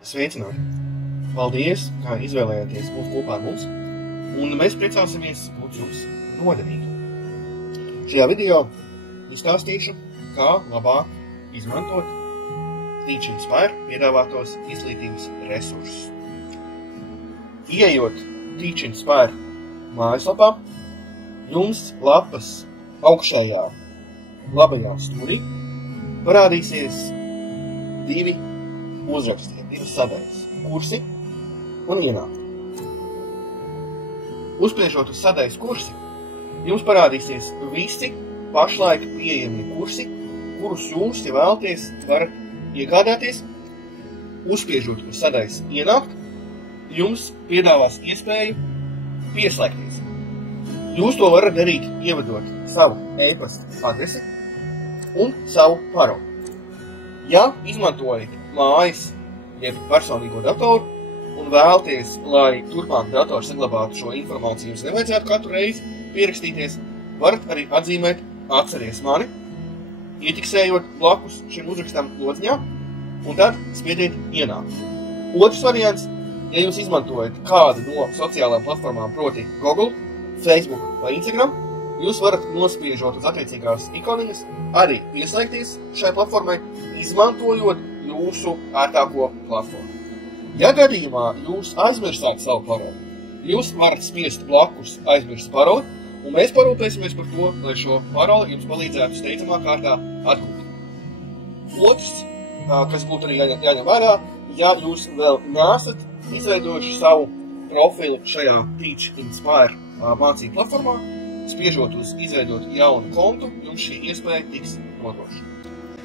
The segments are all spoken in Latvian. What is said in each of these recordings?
Sveicināti! Paldies, kā izvēlējāties būt kopā ar mums, un mēs priecāsimies būt jums noderīgi. Šajā video izstāstīšu, kā labāk izmantot Teach Inspire piedāvātos izglītības resursus. Ieejot Teach Inspire mājaslapā, jums lapas augšējā labajā stūrī parādīsies divi uzraksti, divas sadaļas – kursi un ienākumi. Uzspiežot uz sadaļas kursi, jums parādīsies visi pašlaik pieejamie kursi, kurus jūs, ja vēlaties, varat iegādāties. Uzspiežot uz sadaļas ienākt, jums piedāvās iespēju pieslēgties. Jūs to varat darīt, ievadot savu e-pasta adresi un savu paroli. Ja izmantojat mājas, jeb personīgo datoru un vēlaties, lai turpmāk dators saglabātu šo informāciju, jums nevajadzētu katru reizi pierakstīties, varat arī atzīmēt atceries mani, ietiksējot blakus šim uzrakstam lodziņā, un tad spiediet ienākt. Otrs variants, ja jūs izmantojat kādu no sociālām platformām, proti Google, Facebook vai Instagram, jūs varat nospiežot uz attiecīgās ikoniņas arī pieslēgties šai platformai, izmantojot jūsu ērtāko platformu. Ja gadījumā jūs aizmirstāt savu paroli, jūs varat spiest blakus aizmirst paroli, un mēs parūpēsimies par to, lai šo paroli jums palīdzētu steidzamā kārtā atgūt. Otrs, kas būtu arī jāņem vērā, ja jūs vēl neesat izveidojuši savu profilu šajā Teach Inspire mācību platformā, spiežot uz izveidot jaunu kontu, jums šī iespēja tiks nodrošināta.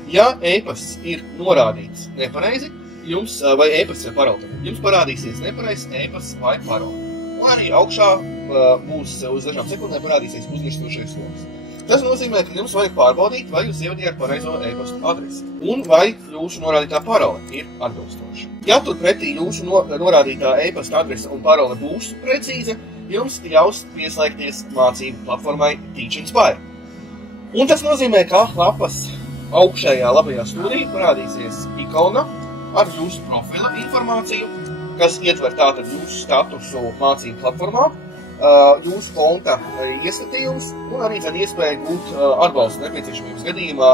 Ja e-pasts ir norādīts nepareizi, jums, vai e-pasts vai paroli, jums parādīsies nepareizs e-pasts vai paroli. Un arī augšā būs uz dažām sekundēm parādīsies uzmirstošais loks. Tas nozīmē, ka jums vajag pārbaudīt, vai jūs ievadījāt pareizo e-pastu adresi un vai jūsu norādītā parole ir atbilstoša. Ja turpretī jūsu norādītā e-pasta adrese un parole būs precīza, jums ļaus pieslēgties mācību platformai Teach Inspire. Un tas nozīmē, ka lapas augšējā labajā stūrī parādīsies ikona ar jūsu profila informāciju, kas ietver tātad jūsu statusu mācību platformā, jūsu konta ieskatījums un arī tad iespēja gūt atbalstu nepieciešamības gadījumā,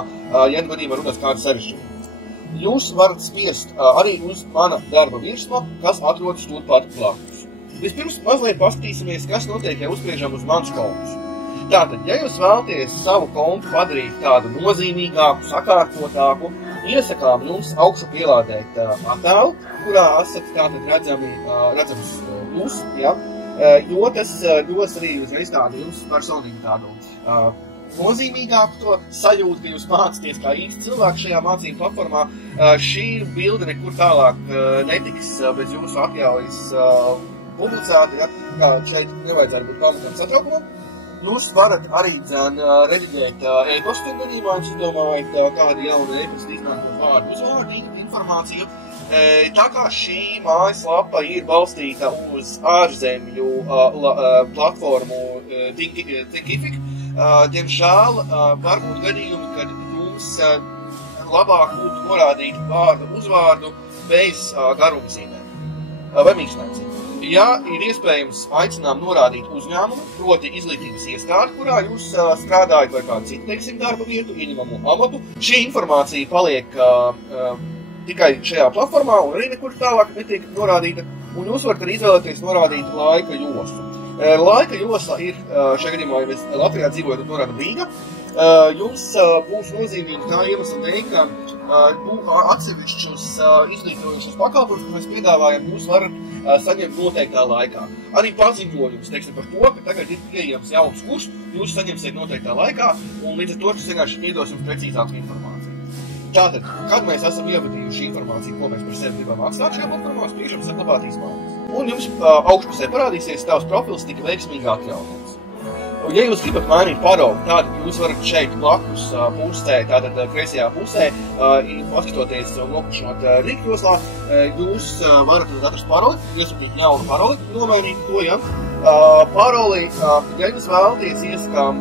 ja gadījumā runās kāda sarežģījuma. Jūs varat spiest arī uz mana darba virsma, kas atrodas turpat blakus. Vispirms mazliet paskatīsimies, kas notiek, ja uzspiežam uz manus kontus. Tātad, ja jūs vēlaties savu kontu padarīt tādu nozīmīgāku, sakārtotāku, iesakām jums augšu pielādēt attēlu, kurā esat tātad redzams plus, ja, jo tas dos arī uzreiz tādu jums personīgi tādu nozīmīgāku to sajūtu, ka jūs mācāties kā īsti cilvēki šajā mācību platformā. Šī bilde nekur tālāk netiks bez jūsu atļaujas publicēta, ja, kā šeit nevajadzētu būt pamatām satraukumam. Jūs varat arī redigēt e-pastu gadījumā, jums izdomājat kādu jaunu e-pastu izmantot vārdu uzvārdu informāciju. Tā kā šī mājaslapa ir balstīta uz ārzemju platformu Thinkific, diemžēl var būt gadījumi, kad jums labāk būtu norādīt vārdu uzvārdu bez garumzīmēm vai mīkstnēm. Ja ir iespējams, aicinām norādīt uzņēmumu, proti izglītības iestādi, kurā jūs strādājat vai kādu citu, teiksim, darba vietu, ieņemamu amatu, šī informācija paliek tikai šajā platformā un arī nekur tālāk netiek norādīta, un jūs varat arī izvēlēties norādīt laika jostu. Laika josta ir, šajā gadījumā, ja mēs Latvijā dzīvojot, norāda Rīga, jums būs nozīmīgi tā iemesla dēļ, ka atsevišķus izglītojušus pakalpojumus, ko mēs piedāvājam, jūs varat saņemt noteiktā laikā. Arī paziņojums, teiksim, par to, ka tagad ir pieejams jauns kurs, jūs saņemsiet noteiktā laikā, un līdz ar to tas vienkārši iedos jums precīzāku informāciju. Tātad, kad mēs esam ievadījuši informāciju, ko mēs par sevi gribam atstāt šajā platformā, spiežam saglabāt izmaiņas. Un jums augšpusē parādīsies tavs profils tika veiksmīgi atļauts. Ja jūs gribat mainīt paroli, tad jūs varat šeit blakus pusē, tātad kreisajā pusē, paskatoties un nokušanot rīkjoslā, jūs varat atrast paroli, iesakīt jaunu paroli, nomainīt to, ja, Paroli, ja jūs vēlaties ieskām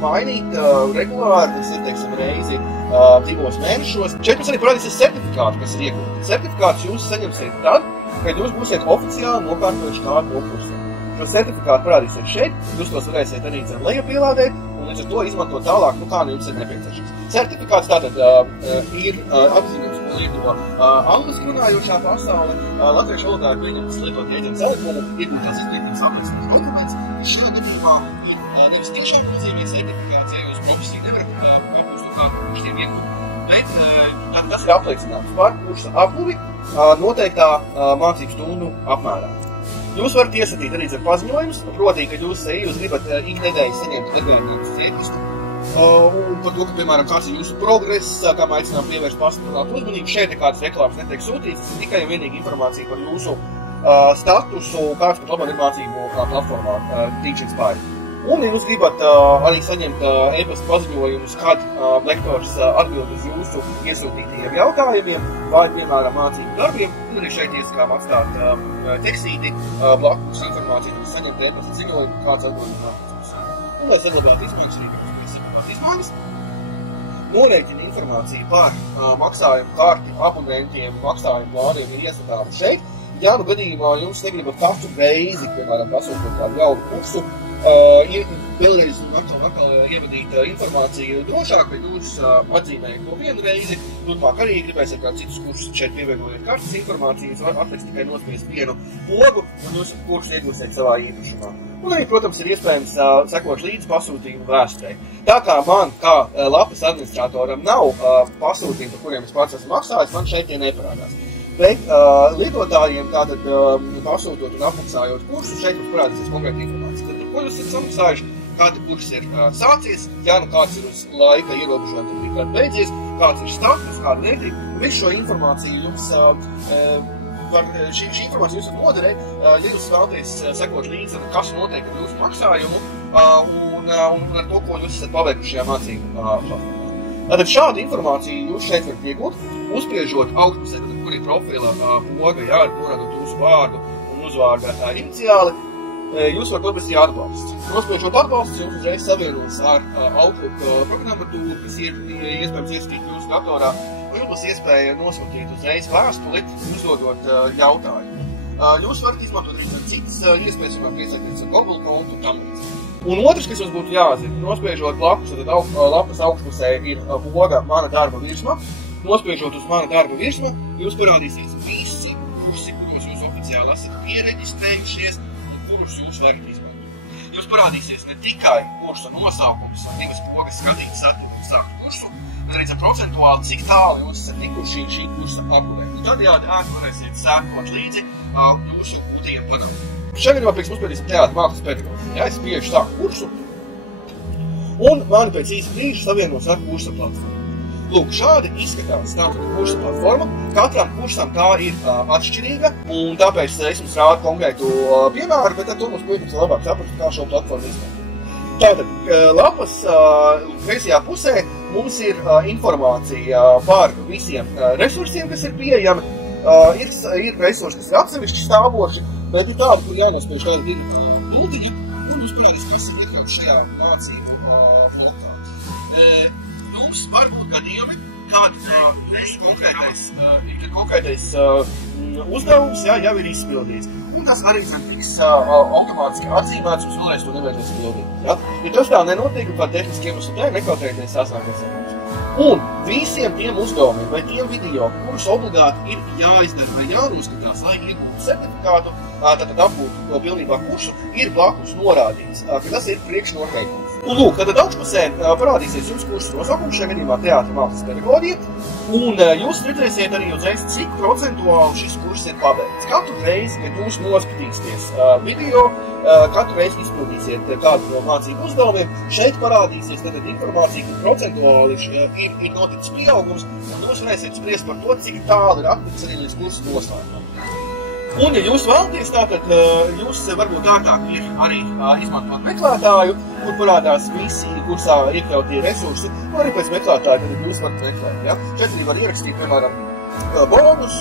mainīt regulāri, tas ir, teiksim, reizi 2 mēnešos, šeit mums arī parādīsies certifikāti, kas ir iegūti. Certifikātus jūs saņemsiet tad, kad jūs būsiet oficiāli nokārtojuši kādu no kursiem. Šo certifikātu parādīsies šeit, jūs tos varēsiet arī lejupielādēt, un līdz ar to izmantot tālāk, kā nu jums ir nepieciešams. Certifikāts tātad ir apzīmējums, ko lieto angliski runājošā pasaule. Latviešu valodā ir pieņemts lietot jēdziens elektronu, iegūtās izglītības apliecības dokuments. Šajā gadījumā ir nevis tiešām nozīmīgs certifikāts, ja jūs profesiju nevarat apgūst no kādu kursiem iegūt, bet tas ir apliecināts par kursa apguvi noteiktā mācību stundu apmērā. Jūs varat iesatīt arī ar paziņojumus, proti, ka jūs gribat iknedēļas saņemt atgādinājumus cietistu, un par to, ka, piemēram, kāds ir jūsu progress, kā aicinām pievērst pastiprinātu uzmanību. Šeit nekādas reklāmas netiek sūtītas, tas ir tikai un vienīgi informācija par jūsu statusu, kāds pat labāk ir mācību platformā Teach/Inspire. Un, ja jūs gribat arī saņemt e-pasta paziņojumus, kad lektors atbild uz jūsu iesūtītajiem jautājumiem vai, piemēram, mācību darbiem, un arī šeit ieskām atstāt tekstīti blakus informāciju, un saņemt e-pasta ziņojumu, kāds atbild uz mācības. Un, lai saglabātu izmaiņas, arī jūs saglabāt izmaiņas, norēķina informācija par maksājumu karti, abonentiem, maksājumu plāniem ir iesatāta šeit. Ja nu gadījumā jums negribat katru reizi, piemēram, pasūtot kādu jaunu kursu, vēlreiz atkal ievadīt informāciju drošāk, vai jūs atzīmējat to vienu reizi, turpmāk arī gribēsiet kādu citus kursus, šeit pievienojot kartes informācijas, atliks tikai nospiest vienu pogu, un jūs kursu iegūsiet savā īpašumā. Un arī, protams, ir iespējams sekot līdz pasūtījumu vēsturei. Tā kā man, kā lapas administratoram, nav pasūtījumi, par kuriem es pats esmu maksājis, man šeit tie neparādās. Bet lietotājiem tātad pasūtot un apmaksājot kursu, šeit mums parādīsies konkrēta informācija. Tad, ko jūs esat samaksājuši, kāda kurs ir sācies, ja nu kāds ir uz laika ierobežojums, tad kāds beidzies, kāds ir status, kāda vērtība. Visu šo informāciju jums šī informācija jūs noderē, ja jūs vēlaties sekot līdzi, kas notiek ar jūsu maksājumu un ar to, ko jūs esat paveikuši šajā mācību platformā. Tātad šādu informāciju jūs šeit varat iegūt, uzspiežot augšpusē, kur ir profila poga, norādot jūsu vārdu un uzvārda iniciāli, jūs varat atrast atbalsts. Nospiežot atbalsts, jums uzreiz savienos ar Outlook programmatūru, kas ir iespējams ieskatīt jūsu datorā, un jums būs iespēja nosūtīt uzreiz vēstuli, uzdodot jautājumu. Jūs varat izmantot arī citas iespējas, un piesaistīties ar Google kontu un tam līdzīgi. Un otrs, kas jums būtu jāzina, nospiežot blakus, tad lapas augšpusē ir poga mana darba virsma. Nospiežot uz mana darba virsma, jūs parādīsies visi kursi, kuros jūs oficiāli esat piereģistrējušies un kurus jūs varat izmantot. Jūs parādīsies ne tikai kursa nosaukums, divas pogas skatīt saturu un sākt kursu, bet arī procentuāli, cik tālu jūs esat tikuši šī kursa apguvē. Tādējādi varēsiet sēkot līdzi jūsu gūtajiem panākumiem. Šajā gadījumā mums pēdīsim teātra mākslas pedagogu. Ja es spiežu sāku kursu, un mani pēc īsa brīža savienos ar kursa platformu. Lūk, šādi izskatās tātad kursa platforma. Katram kursam tā ir atšķirīga, un tāpēc es jums rādu konkrētu piemēru, bet ar to mums pieņems labāk saprast, kā šo platformu izmantot. Tātad, lapas kreisajā pusē mums ir informācija par visiem resursiem, kas ir pieejami. Ir resursi, kas ir atsevišķi stāvoši, bet ir tādi, kur jānospiež tāda digitāla pultiņa, un jūs parādīs, kas ir iekļauts šajā mācību blokā. Jums var būt gadījumi, kad konkrētais uzdevums jau ir izpildīts. Un tas arī tiks automātiski atzīmēts, un vēlreiz to nevajadzēs pildīt. Ja tas tā nenotiek, un kā tehniskiem uzdevumiem nekautrēties sasākties ar mums. Un visiem tiem uzdevumiem vai tiem video, kurus obligāti ir jāizdara vai jāuzskatās, lai iegūtu certifikātu, tātad apgūtu pilnībā kursu, ir blakus norādīts, ka tas ir priekšnoteikums. Un lūk, tad augšpusē parādīsies jums kursu nosaukums, šajā gadījumā teātra mākslas pedagoģija, un jūs redzēsiet arī uzreiz, cik procentuāli šis kurs ir pabeigts. Katru reizi, kad jūs noskatīsieties video, katru reizi izpildīsiet kādu no mācību uzdevumiem, šeit parādīsies tad informācija, ka procentuāli ir noticis pieaugums, un jūs varēsiet spriest par to, cik tālu ir atlicis arī līdz kursu noslēgumam. Un, ja jūs vēlaties, tātad jūs varbūt ārtāk ir arī izmantot meklētāju, kur parādās visi kursā iekļautie resursi, arī pēc meklētāja, tad jūs varat meklēt. Ja? Šeit arī var ierakstīt, piemēram, bonus,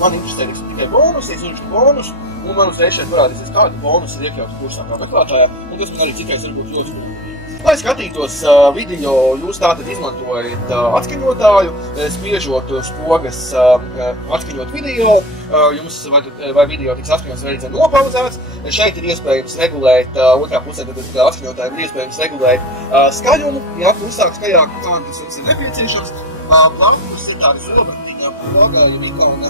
man interesē tikai bonusi, es uzrakstu bonusu, un man uzreiz šeit parādīsies, kādu bonusu ir iekļauts kursā kā meklētājā, un tas man arī cikai varbūt ļoti grūti. Lai skatītos video, jūs tātad izmantojat atskaņotāju, spiežot spogas atskaņot video, jums vai video tiks atskaņots vai nopauzēts. Šeit ir iespējams regulēt, otrā pusē tad atskaņotājiem ir iespējams regulēt skaļumu, ja uzsāk skaļāk, kā tas jums ir nepieciešams. Blakus ir tāda zobratiņa, logāja ikona,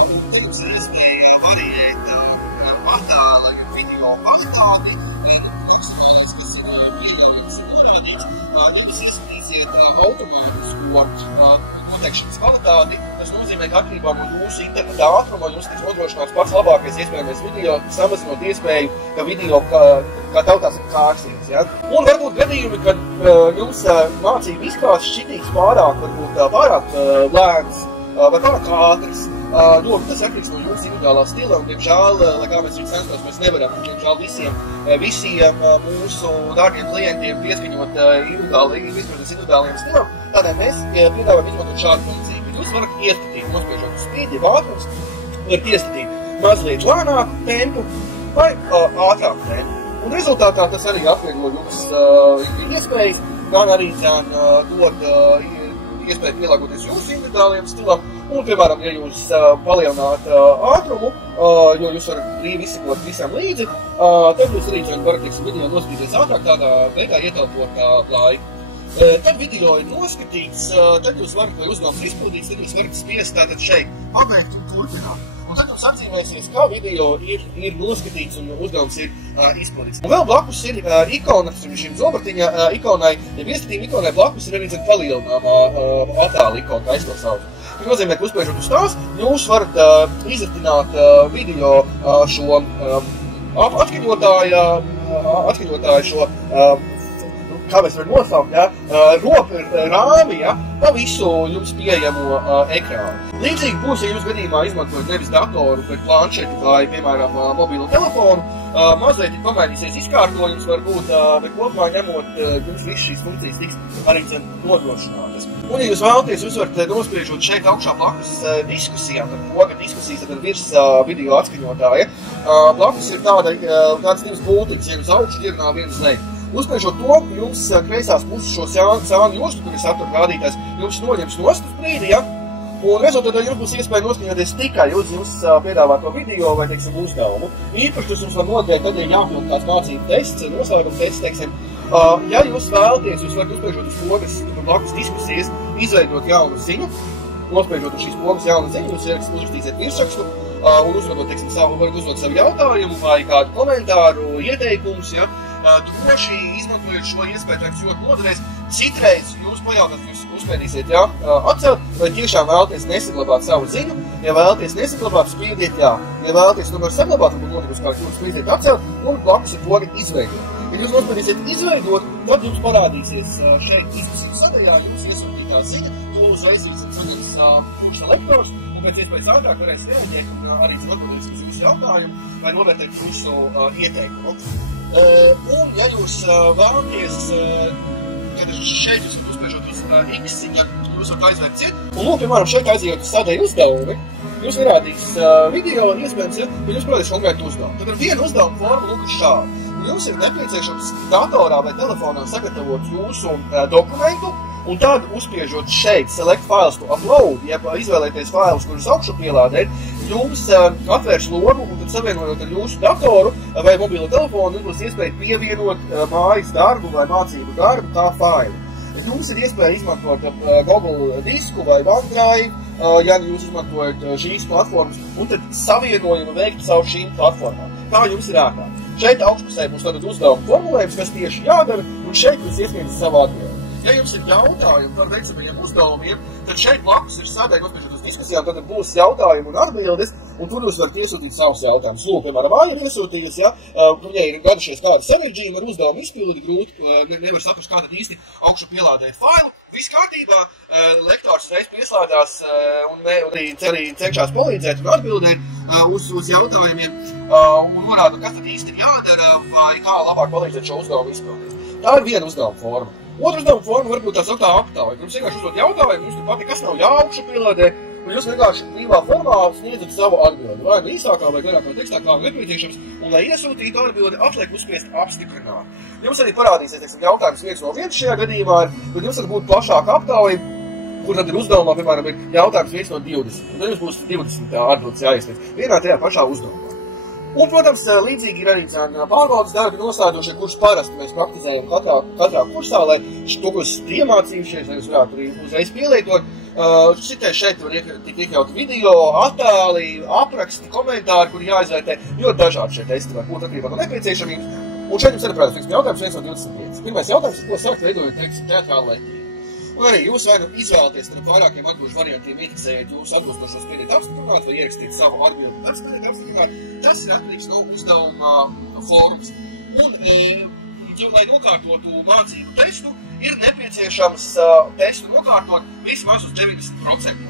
un te jums ir iespēja variēt attēli, video kvalitāti, Jūs izskatīsiet automātisko noteikšanas kvalitāti. Tas nozīmē, ka atkarībā no jūsu interneta ātruma jums tiks nodrošināts pats labākais iespējamais video, samazinot iespēju, ka video kā tautās ir kārsīgs. Ja? Un varbūt gadījumi, kad jums mācību izklāsts šķitīgs pārāk lēns vai pārāk ātrs. Tas atkarīgs no jūsu individuālā stila, un, diemžēl, lai kā mēs viņus censtos, mēs nevaram, diemžēl, visiem mūsu dārgiem klientiem pieskaņot individuāliem stilam. Tādēļ mēs piedāvājam izmantot šādu funkciju, ka jūs varat iestatīt, nospiežot uz speed, jeb ātrums, varat iestatīt mazliet lēnāku tempu vai ātrāku tempu. Un rezultātā tas arī atvieglo jums iespējas, gan arī dod iespēju pielāgoties jūsu individuālajiem stilam. Un, piemēram, ja jūs palielināt ātrumu, jo jūs varat brīvi izsekot visam līdzi, tad jūs arī varat video noskatīties ātrāk, tādā veidā ietelpot laiku. Tad video ir noskatīts, tad jūs varat, vai uzdevums izpildīts, tad jūs varat spiest tātad šeit pabeigt un turpināt. Un tad jums atzīmēsies, kā video ir noskatīts un uzdevums ir izpildīts. Un vēl blakus ir ikona, šim zobratiņa ikonai, ja iestatījuma ikonai blakus ir arī palielināmā attēla ikona, kā es to saucu. Tas nozīmē, ka uzspiežot uz tās, jūs varat izratināt video šo atskaņotāju šo, kā mēs varam nosaukt, ja, ropu rāmi, ja, pa visu jums pieejamo ekrānu. Līdzīgi būs, ja jūs gadījumā izmantojat nevis datoru, bet planšeti vai, piemēram, mobilo telefonu, mazliet pamainīsies izkārtojums varbūt, bet kopumā ņemot, jums viss šīs funkcijas tiks arī nodrošinātas. Un, ja jūs vēlaties, jūs varat nospiežot šeit augšā blakus diskusijām, tad poga diskusijas tad virs video atskaņotāja. Blakus ir tādas divas būtiņas, viena uz augšu, viena uz leju. Uzspiežot to, jums kreisās puses šo sānu jostu, kur ir satura rādītājs, jums noņems nost uz brīdi, ja? Un rezultātā jums būs iespēja noskaņoties tikai uz jums piedāvāto video vai, teiksim, uzdevumu. Īpaši tas jums var noderēt, tad ir jāapņem kāds mācību tests, noslēguma tests, teiksim. Ja jūs vēlaties, jūs varat uzspiežot uz pogas blakus diskusijas, izveidot jaunu ziņu, nospiežot uz šīs pogas jaunu ziņu, jūs uzrakstīsiet virsrakstu un uzvedot, teiksim, varat uzdot savu jautājumu vai kādu komentāru, ieteikumus, ja? Droši izmantojot šo iespēju, jums ļoti noderēs. Citreiz jūs pajautāt, jūs uzspēdīsiet, jā, atcelt, vai tiešām vēlaties nesaglabāt savu ziņu. Ja vēlaties nesaglabāt, spiediet jā. Ja vēlaties tomēr saglabāt, tad notikus kā jūs spiediet atcelt, un blakus ir poga izveidot. Ja jūs nospēdīsiet izveidot, tad jums parādīsies šeit diskusiju sadaļā, jums iesūtītā ziņa, to uzreiz saņems lektors, un pēc iespējas ātrāk varēs reaģēt un arī atbildēs uz jūsu jautājumu vai novērtēt jūsu ieteikumu. Un, ja jūs vēlaties, kad šeit jūs uzspiežot uz X-siņa, jūs varat aizvērt ciet, un, piemēram, šeit aizējot uz sadaļu uzdevumi, jūs varādīs video, iespējams, ja jūs parādīs konkrētu uzdevumu. Tad ar vienu uzdevumu formu lūk šādu. Jums ir nepieciešams datorā vai telefonā sagatavot jūsu dokumentu, un tad uzspiežot šeit select files to upload, ja izvēlēties failus, kurus augšu pielādēt, jums atvērs logu un tad savienojot ar jūsu datoru vai mobilo telefonu, būs iespēja pievienot mājas darbu vai mācību darbu tā failu. Jums ir iespēja izmantot Google disku vai OneDrive, ja jūs izmantojat šīs platformas, un tad savienojumu veikt savu šīm platformām. Tā jums ir ātrāk. Šeit augšpusē būs tātad uzdevuma formulējums, kas tieši jādara, un šeit jūs iesniedzat savu atbildi. Ja jums ir jautājumi par veicamajiem uzdevumiem, tad šeit blakus ir sadaļa, nospiežot uz diskusijām, tad būs jautājumi un atbildes, un tur jūs varat iesūtīt savus jautājumus. Lūk, piemēram, Māja ir iesūtījusi, ja, viņai ir gadušies kāda sarežģījuma ar uzdevumu izpildi, grūti, nevar saprast, kā tad īsti augšu pielādēt failu. Viss kārtībā, lektors reiz pieslēdzās un arī cenšas palīdzēt un atbildēt uz jautājumiem un norāda, kas tad īsti ir jādara vai kā labāk palīdzēt šo uzdevumu izpildīt. Tā ir viena uzdevuma forma. Otra uzdevuma forma varbūt tā sauktā aptāja. Jums vienkārši uzdot jautājumu, jums tur pat nekas nav jāaugšu pielādē, un jūs vienkārši brīvā formā sniedzat savu atbildi. Vai nu īsākā vai garākā tekstā, kā nepieciešams, un lai iesūtītu atbildi, atliek uzspiest apstiprināt. Jums arī parādīsies, teiksim, jautājums 1 no 1 šajā gadījumā, bet jums var būt plašāka aptauja, kur tad ir uzdevumā, piemēram, ir jautājums 1 no 20. Un tad jums būs 20 atbildes jāiesniedz vienā tajā pašā uzdevumā. Un, protams, līdzīgi ir arī pārbaudas darbi noslēdošie, kurus parasti mēs praktizējam katrā kursā, lai to, ko esat iemācījušies, lai jūs varētu arī uzreiz pielietot. Šeit var tikt iekļaut video, attēli, apraksti, komentāri, kuri jāizvērtē. Ļoti dažādi šie testi var būt atkarībā no nepieciešamības. Un šeit jums arī parādās jautājums 1 no 25. Pirmais jautājums ir, ko sākt veidojot tekstu teatrālai. Un arī jūs vai nu izvēlaties starp vairākiem atbilžu variantiem, iefiksējot jūsu atbilstošos spiediet apstiprināt vai ierakstīt savu atbildi apstiprināt. Tas ir atkarīgs no uzdevuma formas. Un, lai nokārtotu mācību testu, ir nepieciešams testu nokārtot vismaz uz 90%.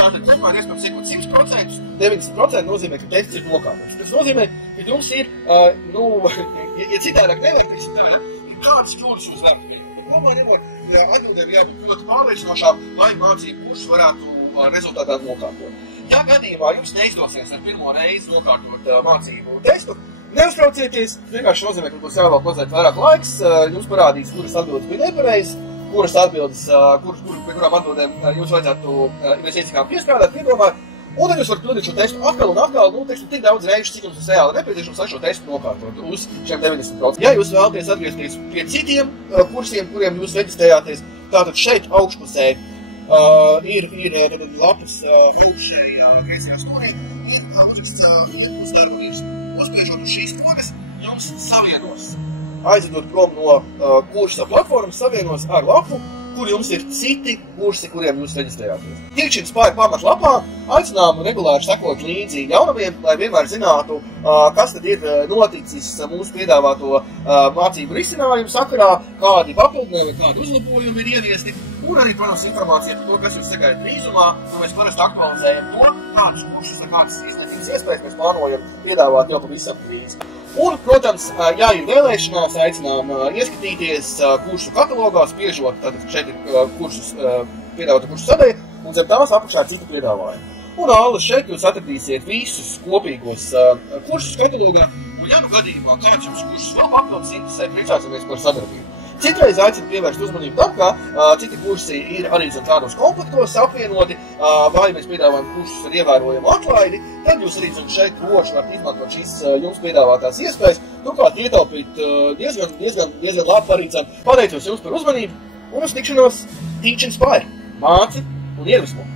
Tātad, tomēr iespējams iekot 100%, 90% nozīmē, ka tests ir nokārtots. Tas nozīmē, ka jums ir, ja citādāk nevajag, ir kādas kļūdas jūs varat pieņemt. Tomēr atbildēm jābūt ļoti pārliecinošām, lai mācību kursus varētu rezultātā nokārtot. Ja gadījumā jums neizdosies ar pirmo reizi nokārtot mācību testu, neuztraucieties, vienkārši nozīmē, ka būs jāvēl mazliet vairāk laiks, jums parādīs, kuras atbildes bija nepareizas, kuras atbildes, pie kurām atbildēm jums vajadzētu, ja mēs iecikām piestrādāt, piedomāt, un tad jūs varat pildīt šo testu atkal un atkal, teiksim, tik daudz reižu, cik jums reāli nepieciešams, lai šo testu nokārtot uz šiem 90%. Ja jūs vēlaties atgriezties pie citiem kursiem, kuriem jūs reģistrējāties, tātad šeit augšpusē ir lapas jūkšējā kreisajā stūrī, un uzspiežot uz šīs kodas, jums savienos. Aizvedot prom no kursa platformas, savienos ar lapu, kur jums ir citi kursi, kuriem jūs reģistrējāties. Teaching Inspire pamatlapā aicinām regulāri sekot līdzi jaunumiem, lai vienmēr zinātu, kas tad ir noticis mūsu piedāvāto mācību risinājumu sakarā, kādi papildinājumi, kādi uzlabojumi ir ieviesti, un arī, protams, informācija par to, kas jūs sagaida drīzumā, un mēs parasti aktualizējam to, kādas kursus ar kādas izniecības iespējas mēs plānojam piedāvāt jau pavisam drīz. Un, protams, ja ir vēlēšanās, aicinām ieskatīties kursu katalogā, spiežot, tad šeit ir kursus, piedāvātu kursu sadaļa, un zem tās apakšā ir citi piedāvājumi. Un ālas šeit jūs atradīsiet visus kopīgos kursus katalogā, un ja nu gadījumā kāds jums kursus vēl papildus interesē, priecāsimies par sadarbību. Citreiz aicinu pievērst uzmanību tam, ka citi kursi ir arī zem tādos komplektos apvienoti, vai mēs piedāvājam kursus ar ievērojumu atlaidi, tad jūs arī zem šeit droši varat izmantot šīs jums piedāvātās iespējas, turklāt ietaupīt diezgan labi parīcam. Pateicos jums par uzmanību un uz tikšanos Teach Inspire. Māci un iedvesmo!